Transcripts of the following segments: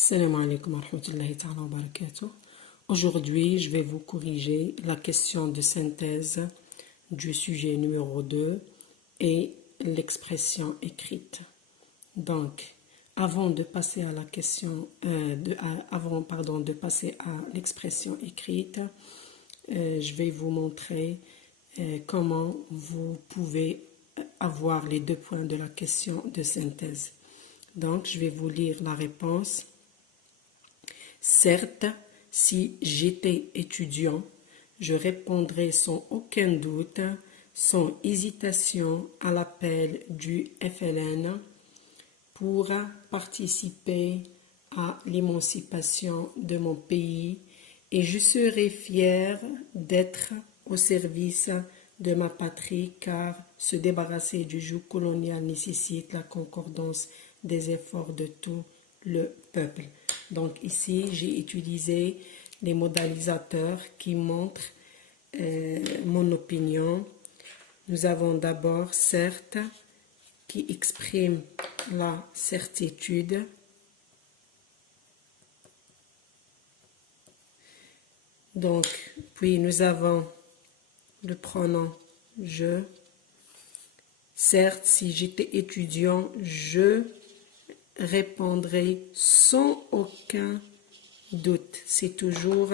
Salam alaikum wa rahmatullahi ta'ala wa barakatuh. Aujourd'hui, je vais vous corriger la question de synthèse du sujet numéro 2 et l'expression écrite. Donc, avant de passer à la question, de passer à l'expression écrite, je vais vous montrer comment vous pouvez avoir les 2 points de la question de synthèse. Donc, je vais vous lire la réponse. Certes, si j'étais étudiant, je répondrais sans aucun doute, sans hésitation à l'appel du FLN pour participer à l'émancipation de mon pays et je serais fier d'être au service de ma patrie car se débarrasser du joug colonial nécessite la concordance des efforts de tout le peuple. Donc ici, j'ai utilisé les modalisateurs qui montrent mon opinion. Nous avons d'abord certes qui exprime la certitude. Donc, puis nous avons le pronom je. Certes, si j'étais étudiant, je répondrai sans aucun doute. C'est toujours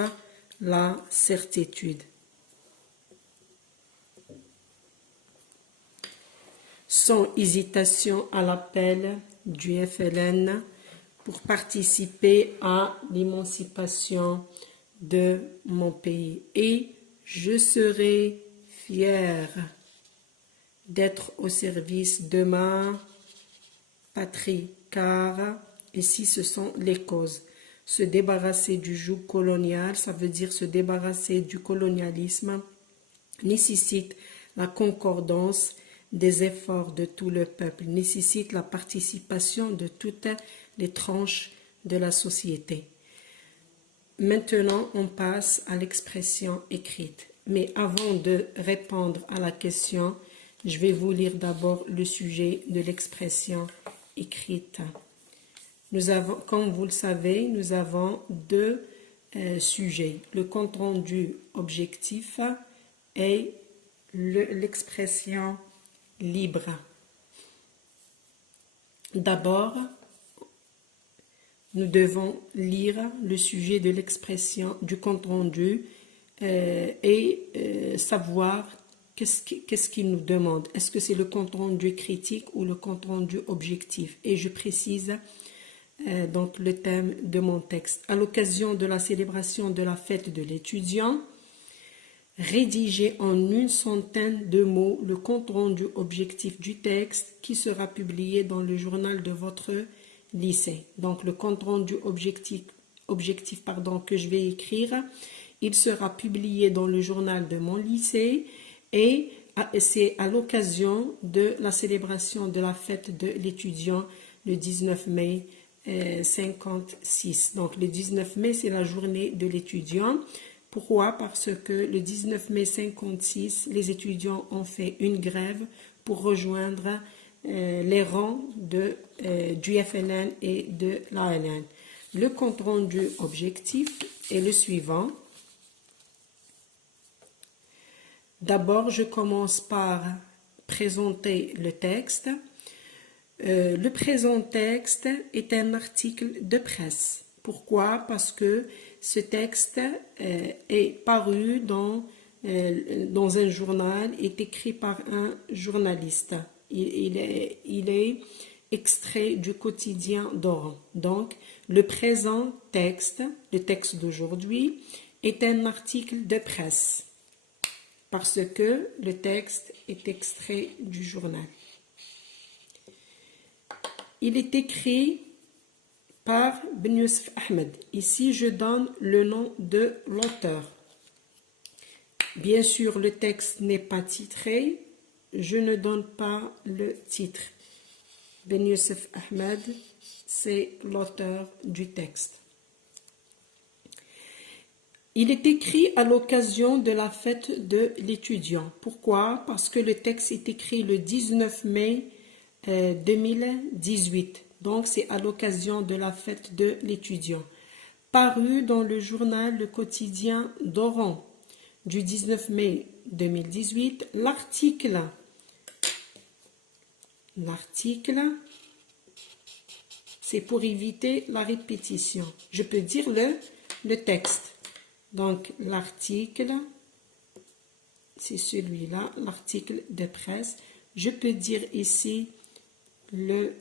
la certitude. Sans hésitation à l'appel du FLN pour participer à l'émancipation de mon pays. Et je serai fier d'être au service de ma patrie, car ici ce sont les causes. Se débarrasser du joug colonial, ça veut dire se débarrasser du colonialisme, nécessite la concordance des efforts de tout le peuple, nécessite la participation de toutes les tranches de la société. Maintenant, on passe à l'expression écrite. Mais avant de répondre à la question, je vais vous lire d'abord le sujet de l'expression écrite. Nous avons, comme vous le savez, nous avons 2 sujets, le compte-rendu objectif et l'expression libre. D'abord, nous devons lire le sujet de l'expression du compte-rendu et savoir qu'est-ce qu'il nous demande. Est-ce que c'est le compte-rendu critique ou le compte-rendu objectif? Et je précise donc le thème de mon texte. À l'occasion de la célébration de la fête de l'étudiant, rédigez en 100 de mots le compte-rendu objectif du texte qui sera publié dans le journal de votre lycée. Donc le compte-rendu objectif que je vais écrire, il sera publié dans le journal de mon lycée et c'est à l'occasion de la célébration de la fête de l'étudiant le 19 mai 56. Donc le 19 mai, c'est la journée de l'étudiant. Pourquoi? Parce que le 19 mai 56, les étudiants ont fait une grève pour rejoindre les rangs du FLN et de l'ALN. Le compte-rendu objectif est le suivant. D'abord, je commence par présenter le texte. Le présent texte est un article de presse. Pourquoi? Parce que ce texte est paru dans un journal, est écrit par un journaliste. Il est extrait du quotidien d'Oran. Donc, le présent texte, le texte d'aujourd'hui, est un article de presse parce que le texte est extrait du journal. Il est écrit par Ben Youssef Ahmed. Ici, je donne le nom de l'auteur. Bien sûr, le texte n'est pas titré. Je ne donne pas le titre. Ben Youssef Ahmed, c'est l'auteur du texte. Il est écrit à l'occasion de la fête de l'étudiant. Pourquoi? Parce que le texte est écrit le 19 mai 2018. Donc, c'est à l'occasion de la fête de l'étudiant. Paru dans le journal Le Quotidien d'Oran du 19 mai 2018, l'article, c'est pour éviter la répétition. Je peux dire le texte. Donc, l'article, c'est celui-là, l'article de presse. Je peux dire ici le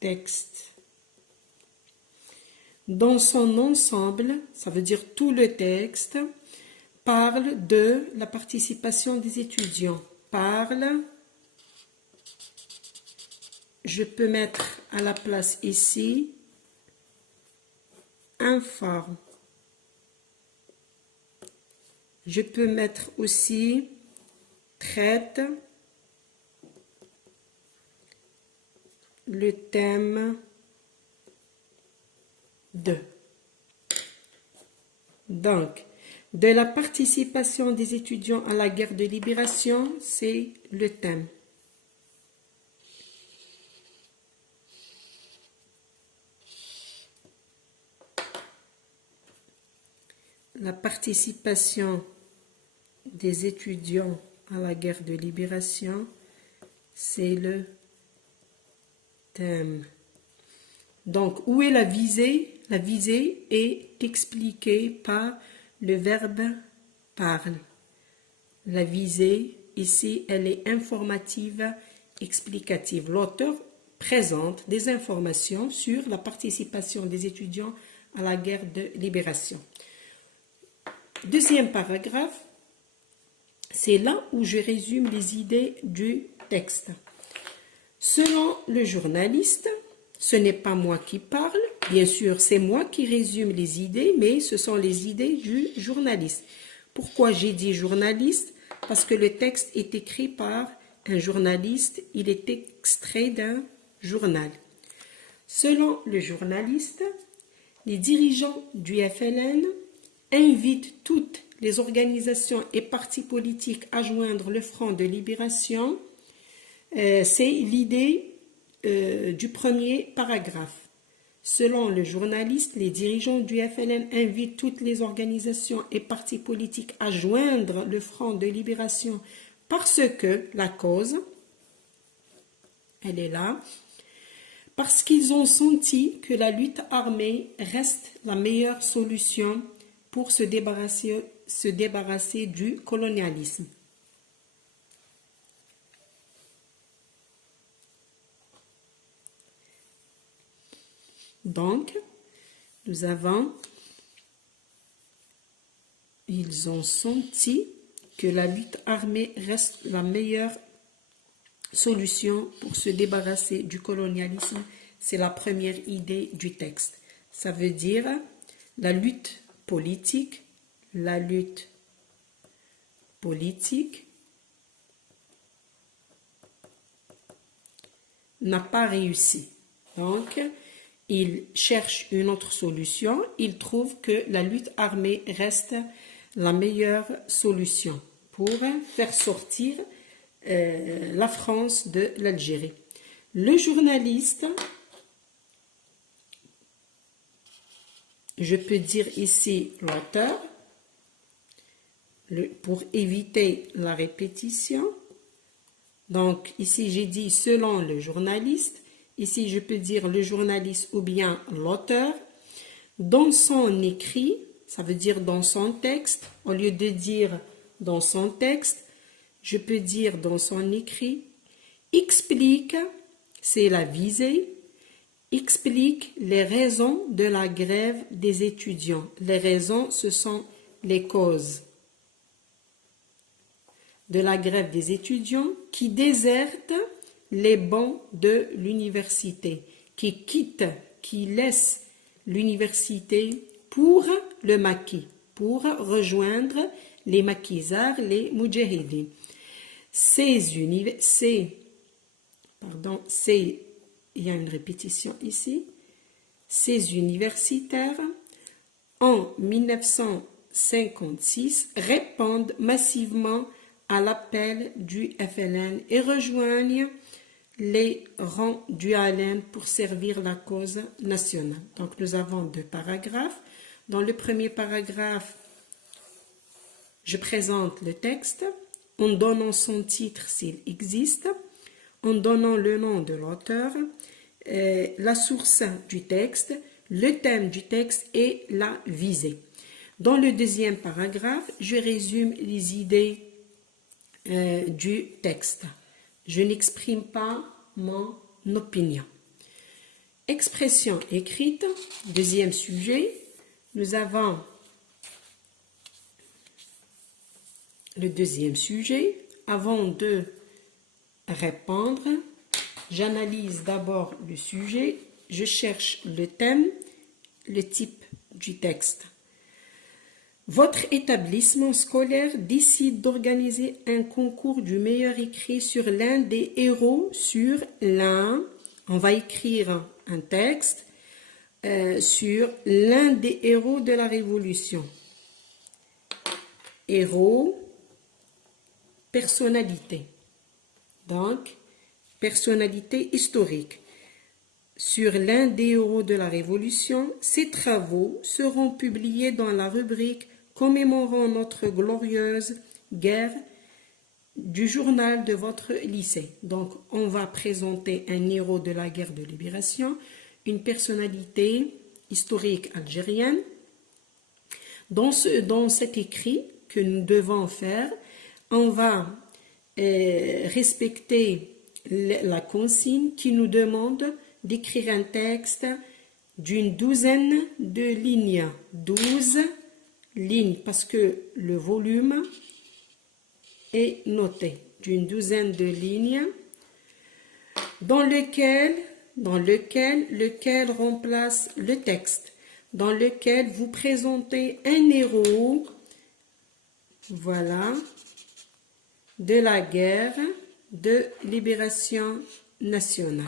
texte. Dans son ensemble, ça veut dire tout le texte, parle de la participation des étudiants. Je peux mettre à la place ici, informe. Je peux mettre aussi, traite le thème de. Donc, de la participation des étudiants à la guerre de libération, c'est le thème. La participation des étudiants à la guerre de libération, c'est le thème. Donc, où est la visée? La visée est expliquée par le verbe parle. La visée, ici, elle est informative, explicative. L'auteur présente des informations sur la participation des étudiants à la guerre de libération. Deuxième paragraphe, c'est là où je résume les idées du texte. Selon le journaliste, ce n'est pas moi qui parle, bien sûr, c'est moi qui résume les idées, mais ce sont les idées du journaliste. Pourquoi j'ai dit journaliste? Parce que le texte est écrit par un journaliste, il est extrait d'un journal. Selon le journaliste, les dirigeants du FLN invitent toutes les organisations et partis politiques à joindre le Front de Libération. C'est l'idée du premier paragraphe. Selon le journaliste, les dirigeants du FLN invitent toutes les organisations et partis politiques à joindre le Front de Libération parce que la cause, elle est là, parce qu'ils ont senti que la lutte armée reste la meilleure solution pour se débarrasser du colonialisme. Donc, nous avons, ils ont senti que la lutte armée reste la meilleure solution pour se débarrasser du colonialisme. C'est la première idée du texte. Ça veut dire la lutte politique n'a pas réussi. Donc, il cherche une autre solution. Il trouve que la lutte armée reste la meilleure solution pour faire sortir la France de l'Algérie. Le journaliste, je peux dire ici l'auteur, pour éviter la répétition. Donc ici j'ai dit selon le journaliste. Ici, je peux dire le journaliste ou bien l'auteur. Dans son écrit, ça veut dire dans son texte. Au lieu de dire dans son texte, je peux dire dans son écrit. Explique, c'est la visée. Explique les raisons de la grève des étudiants. Les raisons, ce sont les causes de la grève des étudiants qui désertent les bancs de l'université, qui laissent l'université pour le maquis, pour rejoindre les maquisards, les moudjahidines. Il y a une répétition ici. Ces universitaires, en 1956, répondent massivement à l'appel du FLN et rejoignent les rend du haleine pour servir la cause nationale. Donc nous avons 2 paragraphes. Dans le premier paragraphe, je présente le texte en donnant son titre s'il existe, en donnant le nom de l'auteur, la source du texte, le thème du texte et la visée. Dans le deuxième paragraphe, je résume les idées du texte. Je n'exprime pas mon opinion. Expression écrite, deuxième sujet. Nous avons le deuxième sujet. Avant de répondre, j'analyse d'abord le sujet, je cherche le thème, le type du texte. Votre établissement scolaire décide d'organiser un concours du meilleur écrit sur l'un des héros, on va écrire un texte sur l'un des héros de la Révolution. Héros, personnalité. Donc, personnalité historique. Sur l'un des héros de la Révolution, ces travaux seront publiés dans la rubrique commémorant notre glorieuse guerre du journal de votre lycée. Donc, on va présenter un héros de la guerre de libération, une personnalité historique algérienne. Dans cet écrit que nous devons faire, on va respecter la consigne qui nous demande d'écrire un texte d'une 12aine de lignes. 12 lignes, parce que le volume est noté. D'une 12aine de lignes, dans lequel remplace le texte, dans lequel vous présentez un héros, voilà, de la guerre de libération nationale.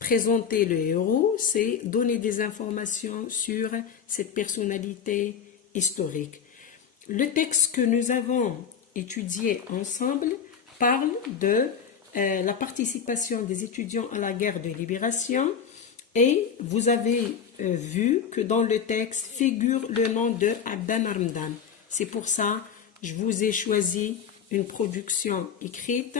Présenter le héros, c'est donner des informations sur cette personnalité historique. Le texte que nous avons étudié ensemble parle de la participation des étudiants à la guerre de libération et vous avez vu que dans le texte figure le nom de Abban Ramdan. C'est pour ça que je vous ai choisi une production écrite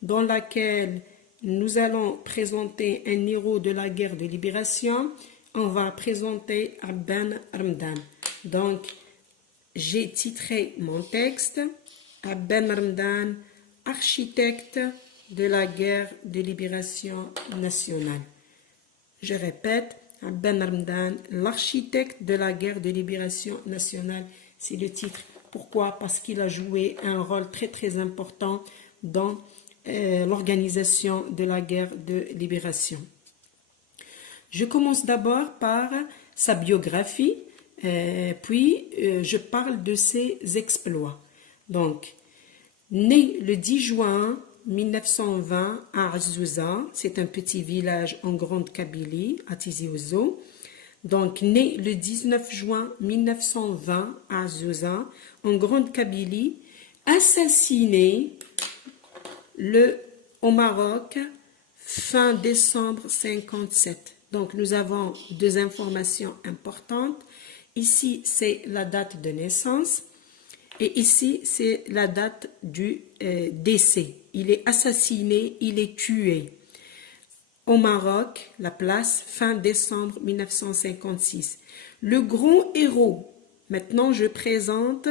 dans laquelle nous allons présenter un héros de la guerre de libération. On va présenter Abban Ramdan. Donc, j'ai titré mon texte Abban Ramdan, architecte de la guerre de libération nationale. Je répète, Abban Ramdan, l'architecte de la guerre de libération nationale, c'est le titre. Pourquoi? Parce qu'il a joué un rôle très très important dans l'organisation de la guerre de libération. Je commence d'abord par sa biographie, puis je parle de ses exploits. Donc, né le 10 juin 1920 à Azouza, c'est un petit village en Grande Kabylie, à Tizi Ouzou. Donc, né le 19 juin 1920 à Azouza, en Grande Kabylie, assassiné au Maroc fin décembre 57. Donc, nous avons 2 informations importantes. Ici, c'est la date de naissance et ici, c'est la date du décès. Il est assassiné, il est tué au Maroc, la place, fin décembre 1956. Le grand héros, maintenant je présente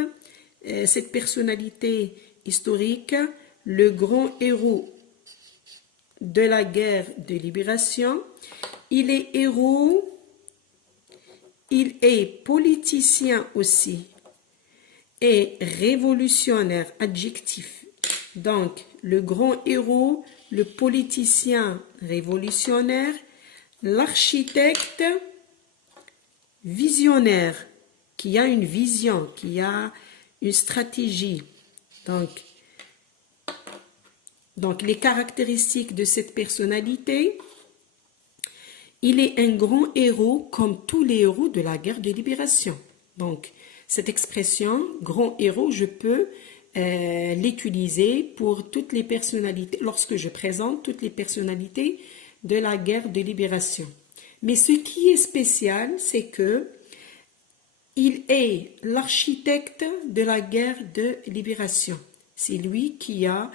cette personnalité historique, le grand héros de la guerre de libération. Il est héros, il est politicien aussi et révolutionnaire, adjectif. Donc, le grand héros, le politicien révolutionnaire, l'architecte visionnaire, qui a une vision, qui a une stratégie. Donc les caractéristiques de cette personnalité, il est un grand héros comme tous les héros de la guerre de libération. Donc, cette expression, grand héros, je peux l'utiliser pour toutes les personnalités, lorsque je présente toutes les personnalités de la guerre de libération. Mais ce qui est spécial, c'est que il est l'architecte de la guerre de libération. C'est lui qui a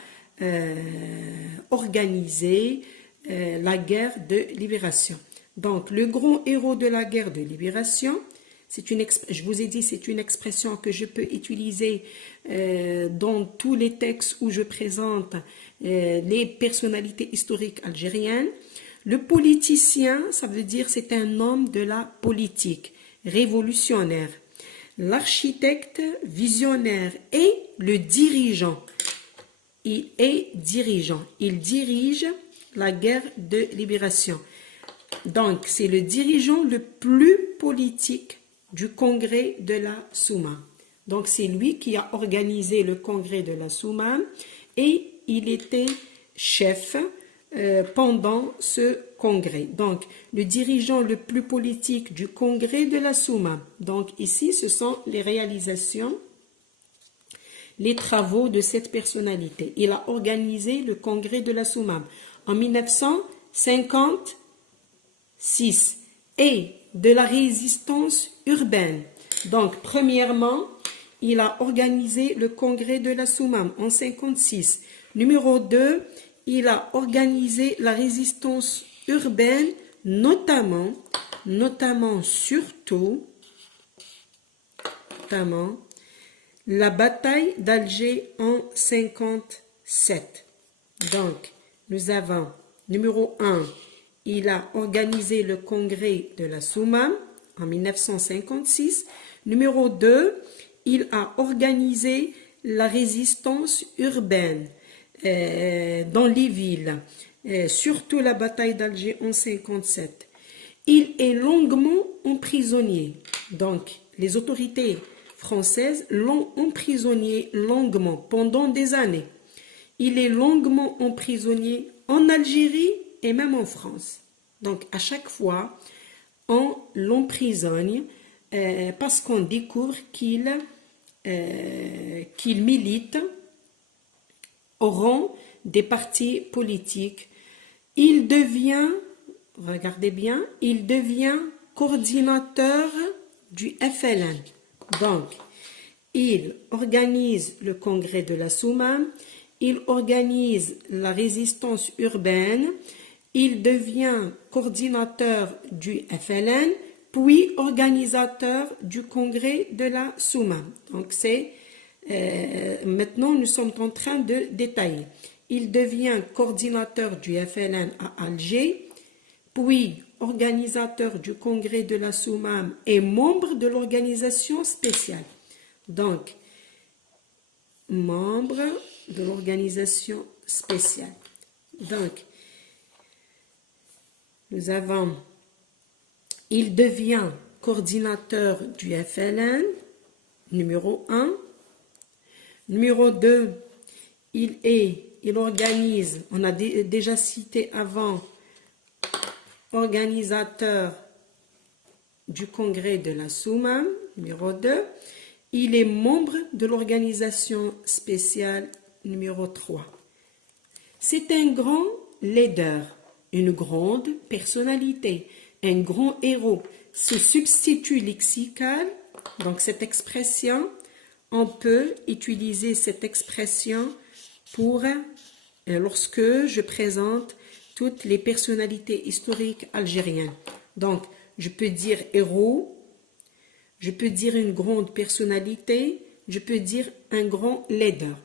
organisé la guerre de libération. Donc, le grand héros de la guerre de libération, je vous ai dit, c'est une expression que je peux utiliser dans tous les textes où je présente les personnalités historiques algériennes. Le politicien, ça veut dire c'est un homme de la politique, révolutionnaire. L'architecte, visionnaire, et le dirigeant. Il est dirigeant. Il dirige la guerre de libération. Donc, c'est le dirigeant le plus politique du congrès de la Soumam. Donc, c'est lui qui a organisé le congrès de la Soumam et il était chef pendant ce congrès. Donc, le dirigeant le plus politique du congrès de la Soumam. Donc, ici, ce sont les réalisations, les travaux de cette personnalité. Il a organisé le congrès de la Soumam en 1956 et de la résistance urbaine. Donc, premièrement, il a organisé le congrès de la Soumam en 1956. Numéro 2, il a organisé la résistance urbaine, notamment la bataille d'Alger en 1957. Donc, nous avons numéro 1, il a organisé le congrès de la Soumam en 1956. Numéro 2, il a organisé la résistance urbaine dans les villes, surtout la bataille d'Alger en 1957. Il est longuement emprisonné. Donc, les autorités françaises l'ont emprisonné longuement pendant des années. Il est longuement emprisonné en Algérie et même en France. Donc, à chaque fois, on l'emprisonne parce qu'on découvre qu'il milite au rang des partis politiques. Il devient, regardez bien, il devient coordinateur du FLN. Donc, il organise le congrès de la Soumam, il organise la résistance urbaine, il devient coordinateur du FLN, puis organisateur du congrès de la Soumam. Donc, c'est maintenant, nous sommes en train de détailler. Il devient coordinateur du FLN à Alger, puis organisateur du congrès de la Soumam et membre de l'organisation spéciale. Donc, membre de l'organisation spéciale. Donc, nous avons, il devient coordinateur du FLN, numéro 1. Numéro 2, il organise, on a déjà cité avant, organisateur du congrès de la Soumam, numéro 2. Il est membre de l'organisation spéciale, numéro 3. C'est un grand leader, une grande personnalité, un grand héros. Ce substitut lexical, donc cette expression, on peut utiliser cette expression pour lorsque je présente toutes les personnalités historiques algériennes. Donc, je peux dire héros, je peux dire une grande personnalité, je peux dire un grand leader.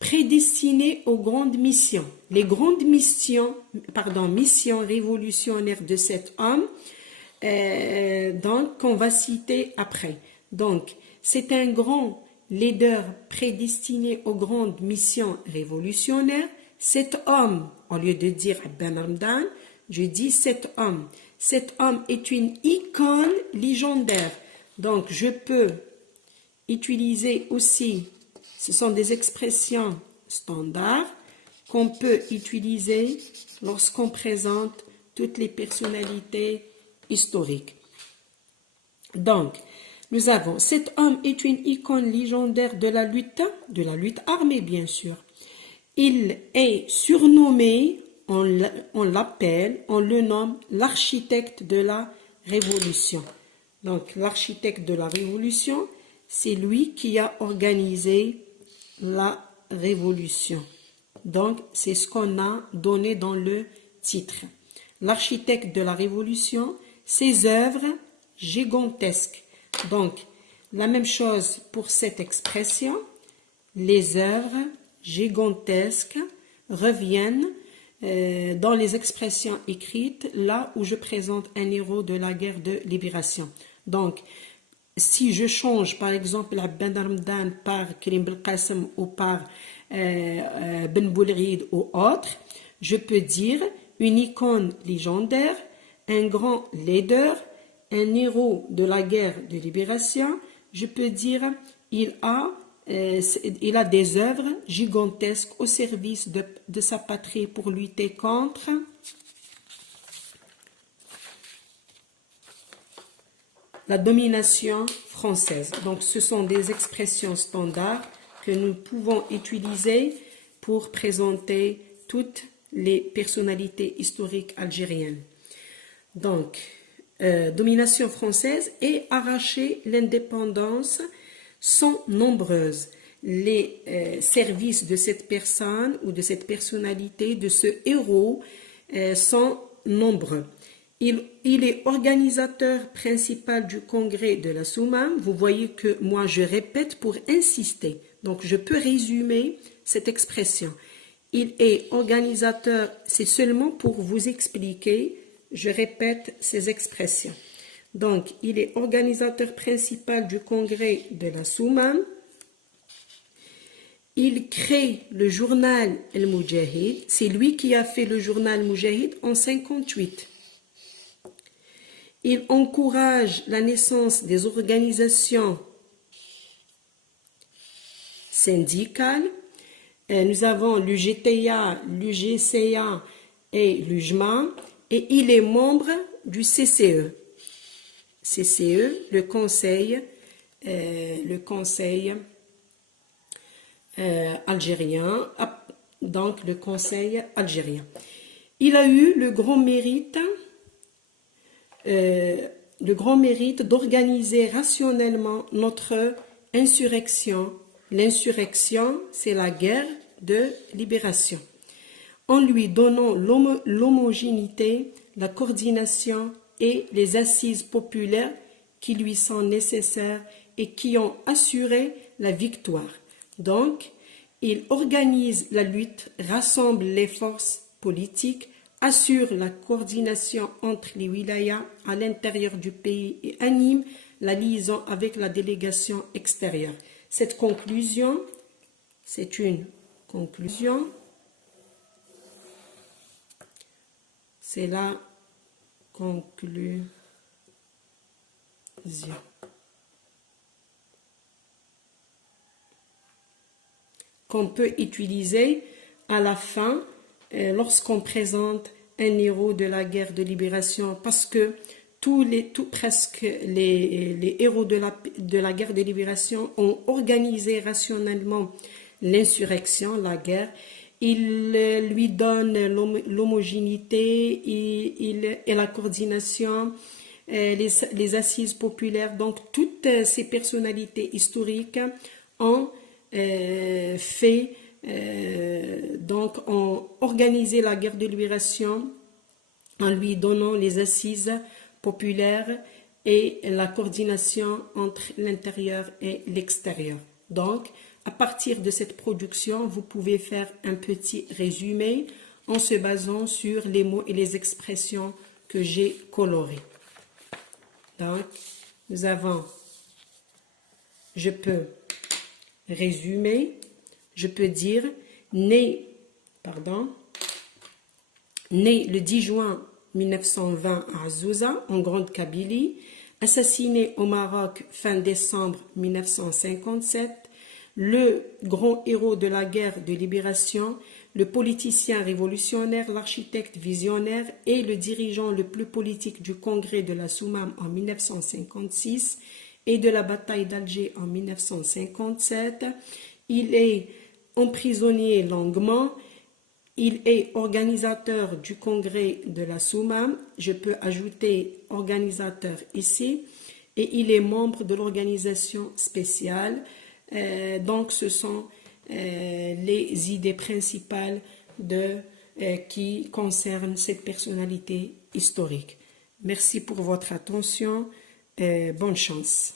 Prédestiné aux grandes missions. Les grandes missions révolutionnaires de cet homme, donc, qu'on va citer après. Donc, c'est un grand leader prédestiné aux grandes missions révolutionnaires. Cet homme, au lieu de dire Ben Hamdan, je dis cet homme. Cet homme est une icône légendaire. Donc, je peux utiliser aussi, ce sont des expressions standards qu'on peut utiliser lorsqu'on présente toutes les personnalités historiques. Donc, Nous avons, cet homme est une icône légendaire de la lutte armée bien sûr. Il est surnommé, on l'appelle, on le nomme l'architecte de la Révolution. Donc l'architecte de la Révolution, c'est lui qui a organisé la Révolution. Donc c'est ce qu'on a donné dans le titre. L'architecte de la Révolution, ses œuvres gigantesques. Donc la même chose pour cette expression, les œuvres gigantesques reviennent dans les expressions écrites là où je présente un héros de la guerre de libération. Donc, si je change par exemple la Ben Ramdan par Karim Belkacem ou par Ben Boulrid ou autre, je peux dire une icône légendaire, un grand leader, un héros de la guerre de libération. Je peux dire il a des œuvres gigantesques au service de sa patrie pour lutter contre la domination française. Donc, ce sont des expressions standards que nous pouvons utiliser pour présenter toutes les personnalités historiques algériennes. Donc, domination française et arracher l'indépendance sont nombreuses. Les services de cette personne ou de cette personnalité, de ce héros, sont nombreux. Il est organisateur principal du congrès de la Soumam. Vous voyez que moi je répète pour insister. Donc je peux résumer cette expression. Il est organisateur, c'est seulement pour vous expliquer, je répète ces expressions. Donc, il est organisateur principal du congrès de la Soumam. Il crée le journal El Moudjahid. C'est lui qui a fait le journal Moudjahid en 1958. Il encourage la naissance des organisations syndicales. Nous avons l'UGTA, l'UGCA et l'UJMA. Et il est membre du CCE. CCE, le conseil algérien, donc le conseil algérien. Il a eu le grand mérite d'organiser rationnellement notre insurrection. L'insurrection, c'est la guerre de libération, en lui donnant l'homogénéité, la coordination et les assises populaires qui lui sont nécessaires et qui ont assuré la victoire. Donc, il organise la lutte, rassemble les forces politiques, assure la coordination entre les wilayas à l'intérieur du pays et anime la liaison avec la délégation extérieure. Cette conclusion, c'est une conclusion, c'est la conclusion qu'on peut utiliser à la fin lorsqu'on présente un héros de la guerre de libération, parce que presque les héros de la guerre de libération ont organisé rationnellement l'insurrection, la guerre. Il lui donne l'homogénéité et la coordination, les assises populaires. Donc, toutes ces personnalités historiques ont ont organisé la guerre de libération en lui donnant les assises populaires et la coordination entre l'intérieur et l'extérieur. Donc, à partir de cette production, vous pouvez faire un petit résumé en se basant sur les mots et les expressions que j'ai colorés. Donc, nous avons, je peux résumer, je peux dire, né le 10 juin 1920 à Azouza, en Grande Kabylie, assassiné au Maroc fin décembre 1957, le grand héros de la guerre de libération, le politicien révolutionnaire, l'architecte visionnaire et le dirigeant le plus politique du congrès de la Soumam en 1956, et de la bataille d'Alger en 1957. Il est emprisonné longuement. Il est organisateur du congrès de la Souma. Je peux ajouter organisateur ici. Et il est membre de l'organisation spéciale. Donc, ce sont les idées principales qui concernent cette personnalité historique. Merci pour votre attention. Bonne chance.